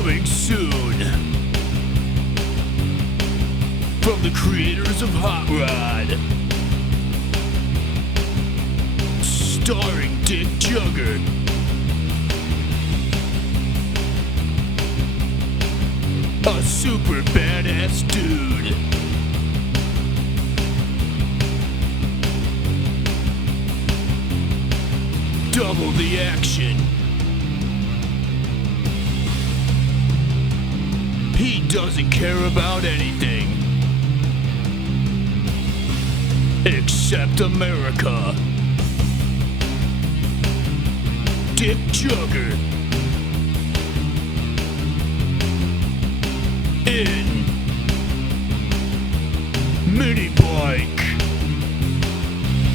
Coming soon from the creators of Hot Rod, starring Dick Jugar, a super badass dude. Double the action. He doesn't care about anything except America. Dick Jugar in Mini Bike.